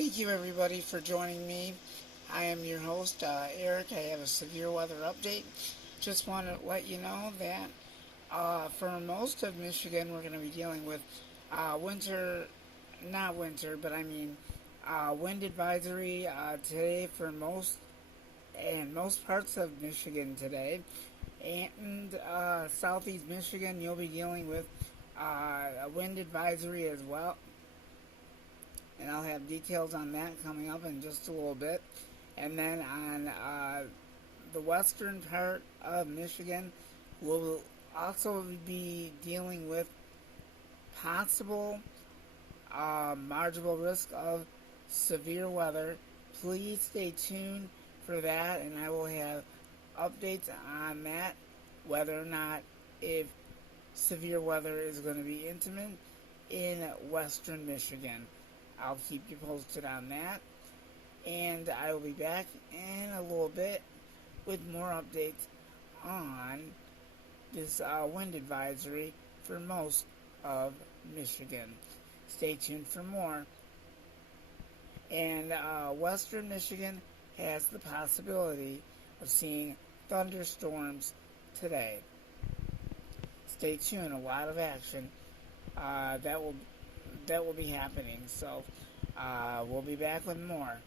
Thank you everybody for joining me. I am your host, Eric. I have a severe weather update. Just want to let you know that for most of Michigan, we're going to be dealing with winter, not winter, but I mean wind advisory today for most parts of Michigan today. And southeast Michigan, you'll be dealing with a wind advisory as well, and I'll have details on that coming up in just a little bit. And then on the western part of Michigan, we'll also be dealing with possible marginal risk of severe weather. Please stay tuned for that, and I will have updates on that, whether or not if severe weather is going to be intimate in western Michigan. I'll keep you posted on that. And I will be back in a little bit with more updates on this wind advisory for most of Michigan. Stay tuned for more. And western Michigan has the possibility of seeing thunderstorms today. Stay tuned. A lot of action that will be happening. So we'll be back with more.